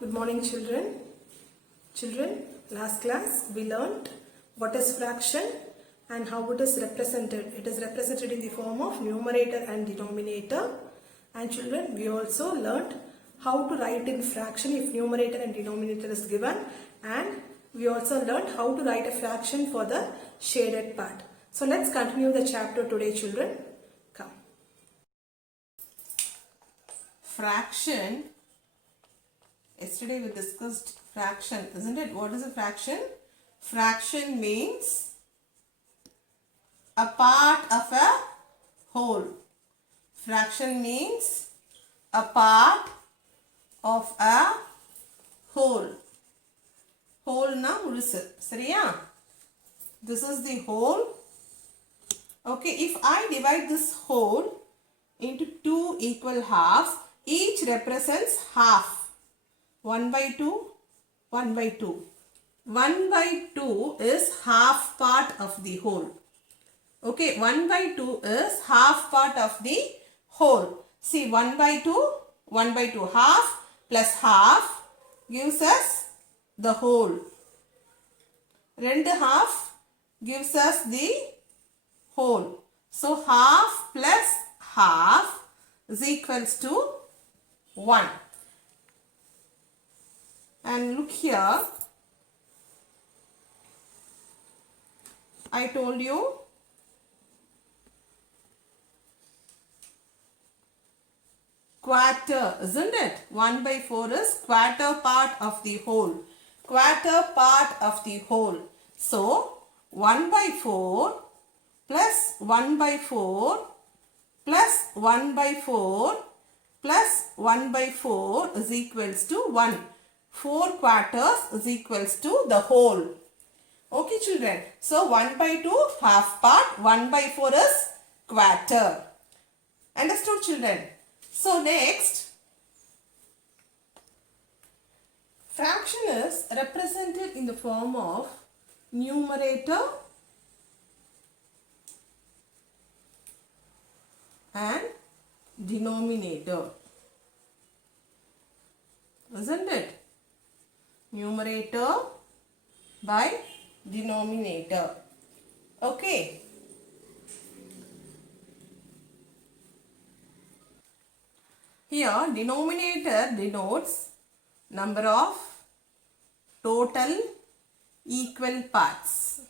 Good morning, children. Children, last class we learnt what is fraction and how it is represented. It is represented in the form of numerator and denominator. And children, we also learnt how to write in fraction if numerator and denominator is given. And we also learnt how to write a fraction for the shaded part. So let's continue the chapter today, children. Come. Fraction. Yesterday we discussed fraction, isn't it? What is a fraction? Fraction means a part of a whole. Fraction means a part of a whole. Whole na mulusu. Sariya? This is the whole. Okay, if I divide this whole into two equal halves, each represents half. 1 by 2, 1 by 2. 1 by 2 is half part of the whole. Okay, 1 by 2 is half part of the whole. See, 1 by 2, 1 by 2. Half plus half gives us the whole. Rendu half gives us the whole. So, half plus half is equals to 1. And look here, I told you quarter, isn't it? 1 by 4 is quarter part of the whole. Quarter part of the whole. So, 1 by 4 plus 1 by 4 plus 1 by 4 plus 1 by 4 is equals to 1. 4 quarters is equals to the whole. Okay, children. So, 1 by 2 half part, 1 by 4 is quarter. Understood, children? So, next, fraction is represented in the form of numerator and denominator. Isn't it? Numerator by denominator. Okay. Here denominator denotes number of total equal parts.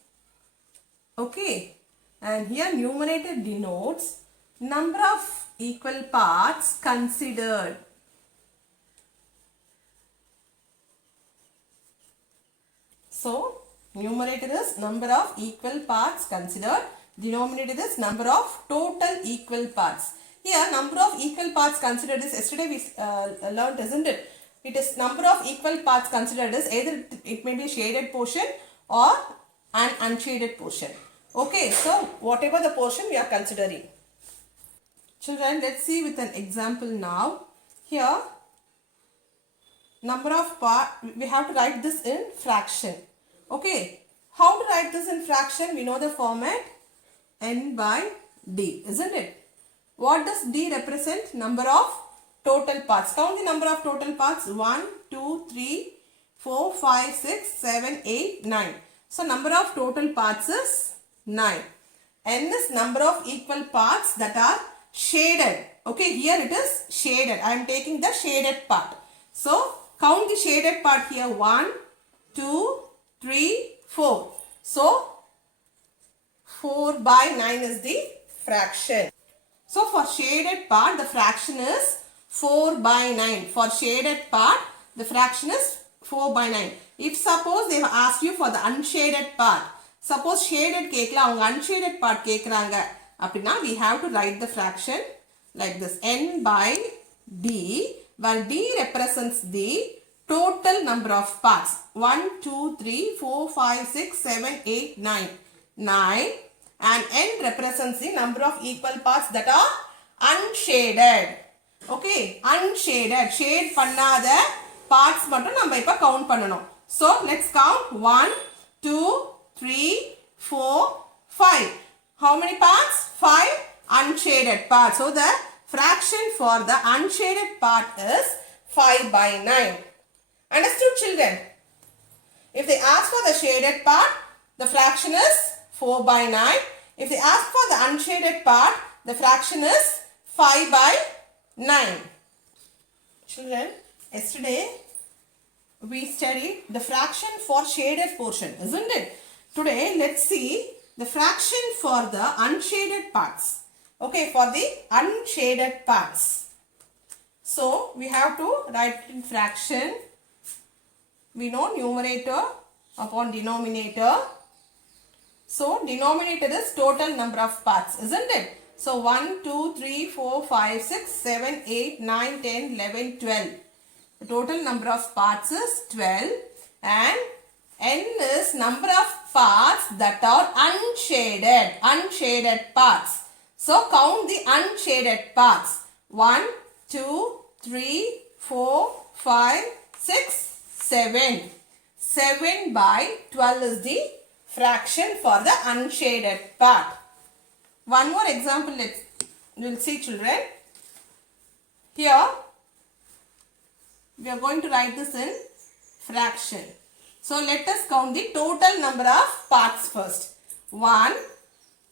Okay. And here numerator denotes number of equal parts considered. So, numerator is number of equal parts considered. Denominator is number of total equal parts. Here, number of equal parts considered is, yesterday we learned, isn't it? It is number of equal parts considered is either it may be a shaded portion or an unshaded portion. Okay, so whatever the portion we are considering. Children, let's see with an example now. Here, number of parts, we have to write this in fraction. Okay, how to write this in fraction? We know the format n by d, isn't it? What does d represent? Number of total parts. Count the number of total parts. 1, 2, 3, 4, 5, 6, 7, 8, 9. So, number of total parts is 9. N is number of equal parts that are shaded. Okay, here it is shaded. I am taking the shaded part. So, count the shaded part here. 1, 2, 3, 4. So, 4 by 9 is the fraction. So, for shaded part, the fraction is 4 by 9. For shaded part, the fraction is 4 by 9. If suppose they have asked you for the unshaded part, suppose shaded கேட்கல, unshaded part கேட்கறாங்க அப்படினா, we have to write the fraction like this. N by D, where D represents the total number of parts. 1, 2, 3, 4, 5, 6, 7, 8, 9. 9. And N represents the number of equal parts that are unshaded. Okay. Unshaded. Shade பண்ணாத parts மட்டும் நம்ம இப்ப count பண்ணணும். So, let's count. 1, 2, 3, 4, 5. How many parts? 5 unshaded parts. So, the fraction for the unshaded part is 5 by 9. Understood, children? If they ask for the shaded part, the fraction is 4 by 9. If they ask for the unshaded part, the fraction is 5 by 9. Children, yesterday we studied the fraction for shaded portion, isn't it? Today, let's see the fraction for the unshaded parts. Okay, for the unshaded parts. So, we have to write in fraction. We know numerator upon denominator. So, denominator is total number of parts, isn't it? So, 1, 2, 3, 4, 5, 6, 7, 8, 9, 10, 11, 12. The total number of parts is 12 and n is number of parts that are unshaded parts. So, count the unshaded parts. 1, 2, 3, 4, 5, 6, 7. 7 by 12 is the fraction for the unshaded part. One more example we'll see, children. Here we are going to write this in fraction. So let us count the total number of parts first. 1,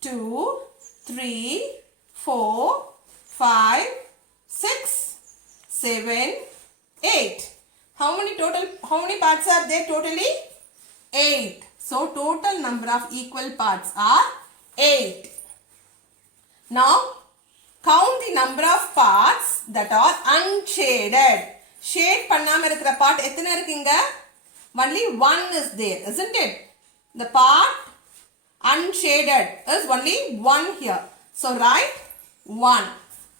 2, 3, 4, 5, 6, 7, 8. How many parts are there totally? 8. So total number of equal parts are 8. Now count the number of parts that are unshaded. Shade பண்ணாம இருக்கிற part எத்தனை இருக்குங்க? Only one is there, isn't it? The part unshaded is only one here. So write 1.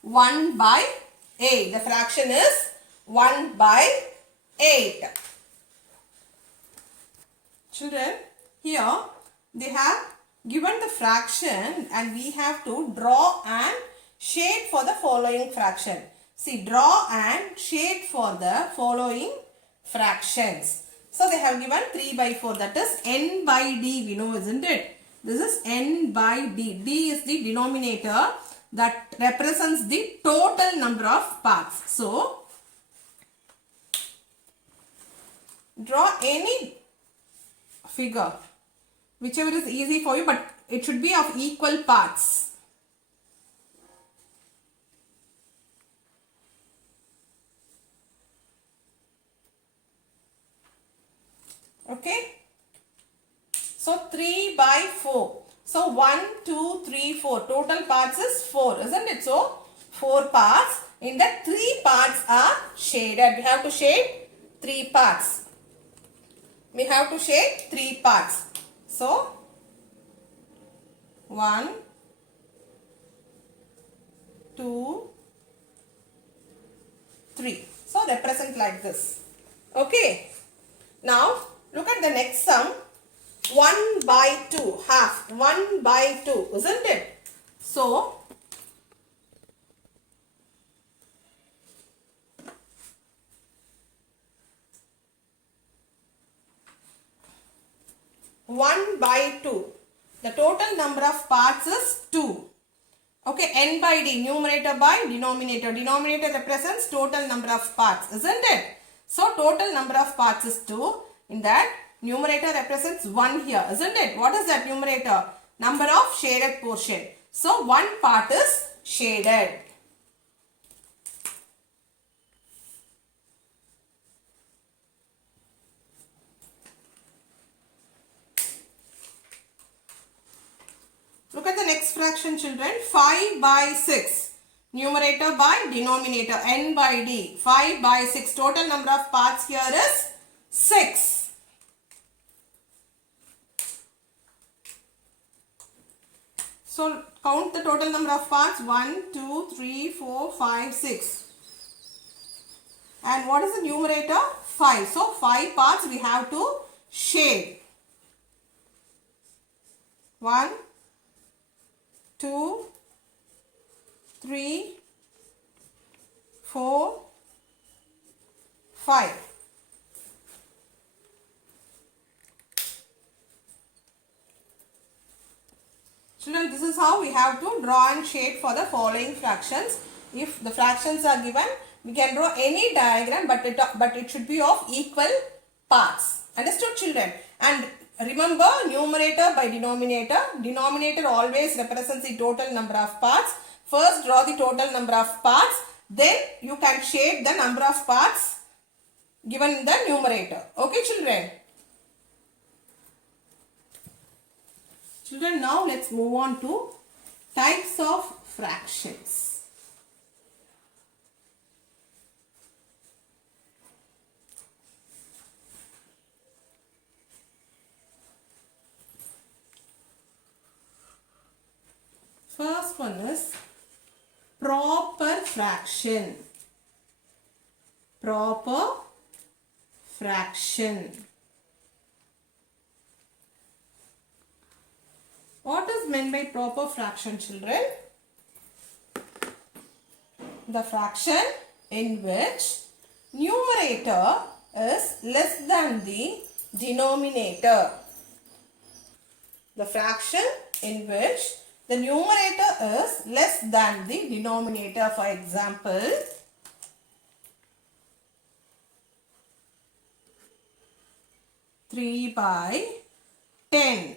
1 by 8. The fraction is 1 by 8. Children, here they have given the fraction and we have to draw and shade for the following fraction. See, draw and shade for the following fractions. So they have given 3 by 4, that is n by d, we know, isn't it? This is n by d. D is the denominator that represents the total number of parts. So draw any figure, whichever is easy for you, but it should be of equal parts. Okay. So 3 by 4. So 1, 2, 3, 4. Total parts is 4, isn't it? So 4 parts. In that 3 parts are shaded. We have to shade 3 parts. We have to shade 3 parts. So 1, 2, 3. So represent like this. Okay. Now look at the next sum. 1 by 2, half. 1 by 2, isn't it? So 1 by 2. The total number of parts is 2. Okay, n by d, numerator by denominator. Denominator represents total number of parts, isn't it? So, total number of parts is 2. In that, numerator represents 1 here, isn't it? What is that numerator? Number of shaded portion. So, 1 part is shaded. Look at the next fraction, children. 5 by 6. Numerator by denominator. N by D. 5 by 6. Total number of parts here is 6. So, count the total number of parts. 1, 2, 3, 4, 5, 6. And what is the numerator? 5. So, 5 parts we have to shade. 1, 2, 3, 4, 5. Children, this is how we have to draw and shade for the following fractions. If the fractions are given, We can draw any diagram, but it should be of equal parts. Understood, children? And remember, numerator by denominator. Denominator always represents the total number of parts. First, draw the total number of parts. Then you can shade the number of parts given in the numerator. Okay, children? Children, now let's move on to types of fractions. First one is proper fraction. Proper fraction. What is meant by proper fraction, children? The fraction in which numerator is less than the denominator. The fraction in which the numerator is less than the denominator. For example, 3/10.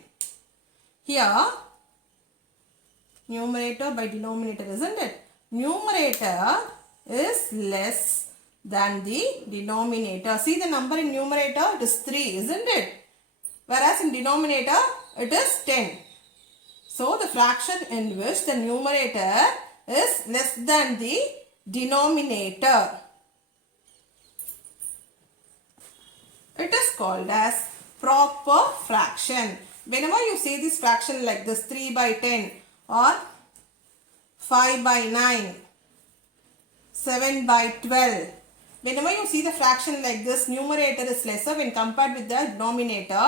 Here, numerator by denominator, isn't it? Numerator is less than the denominator. See the number in numerator, it is 3, isn't it? Whereas in denominator, it is 10. So, the fraction in which the numerator is less than the denominator, it is called as proper fraction. Whenever you see this fraction like this, 3/10 or 5/9, 7/12, whenever you see the fraction like this, numerator is lesser when compared with the denominator,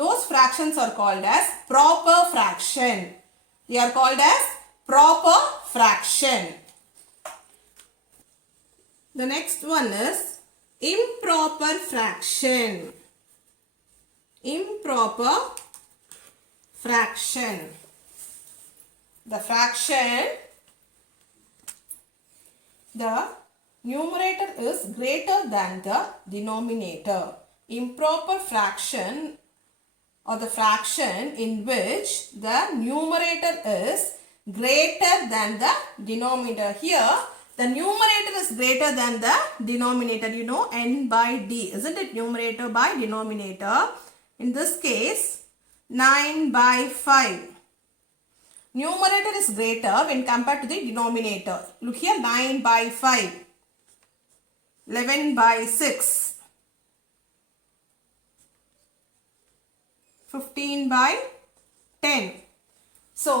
those fractions are called as proper fraction. They are called as proper fraction. The next one is improper fraction. Improper fraction. The fraction, the numerator is greater than the denominator. Improper fraction, or the fraction in which the numerator is greater than the denominator. Here, the numerator is greater than the denominator. You know, n by d, isn't it? Numerator by denominator. In this case, 9/5. Numerator is greater when compared to the denominator. Look here, 9/5. 11/6. 15/10. So,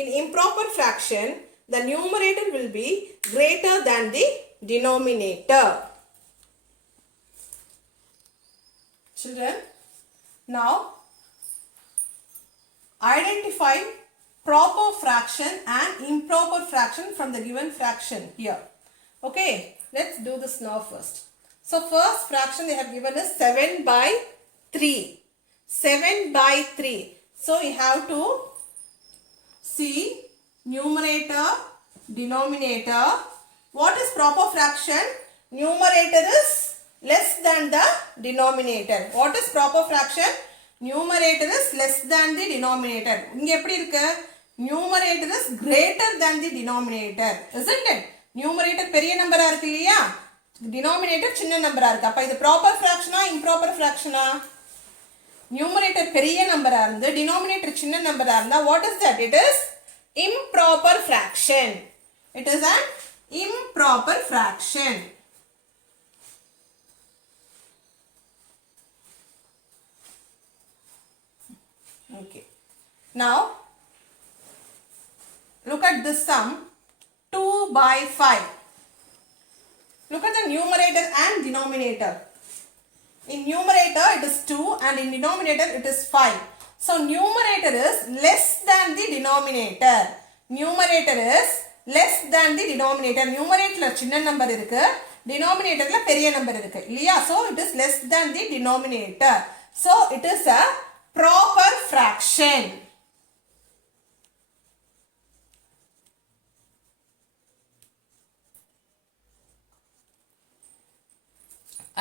in improper fraction, the numerator will be greater than the denominator. Children, now identify proper fraction and improper fraction from the given fraction here. Okay, let's do this now first. So, first fraction they have given is 7/3. 7/3. So, you have to see numerator, denominator. What is proper fraction? Numerator is less than the denominator. What is proper fraction? Numerator is less than the denominator. இங்க எப்படி இருக்கு? Numerator is greater than the denominator. Isn't it? Numerator பெரிய நம்பரா இருக்கு இல்லையா? Denominator சின்ன நம்பரா இருக்கு. அப்ப இது proper fraction ஆ improper fraction ஆ? Numerator பெரிய நம்பரா இருந்து denominator சின்ன நம்பரா இருந்தா what is that? It is improper fraction. It is an improper fraction. Okay. Now, look at this sum, 2/5. Look at the numerator and denominator. In numerator it is 2 and in denominator it is 5. So, numerator is less than the denominator. Numerator is less than the denominator. Numerator சின்ன number இருக்கு, denominatorல பெரிய number இருக்கு இல்லையா? So, it is less than the denominator. So, it is a proper fraction.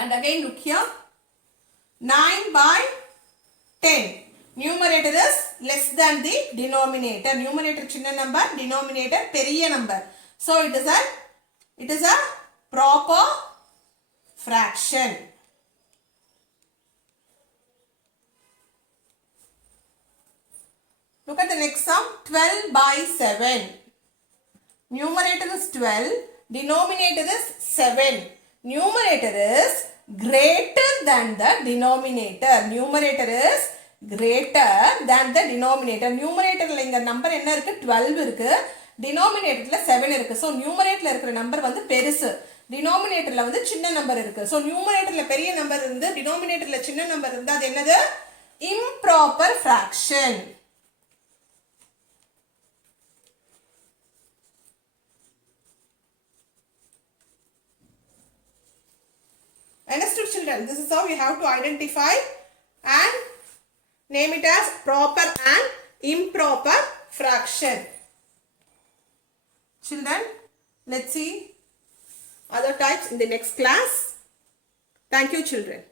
And again look here. 9 by 10. Numerator is less than the denominator. Numerator chinna number, denominator periya number. So it is a proper fraction. Look at the next sum. 12 by 7. Numerator is 12. Denominator is 7. Numerator is greater than the denominator. Numerator is greater than the denominator. Numerator la inga number enna irukku 12 irukku. Denominator la 7 irukku. So numerator la irukra number vandu perusu. Denominator la vandu chinna number irukku. So numerator la periya number irundhu denominator la chinna number irundha adu ennadu improper fraction. Understood, children? This is how you have to identify and name it as proper and improper fraction. Children, let's see other types in the next class. Thank you, children.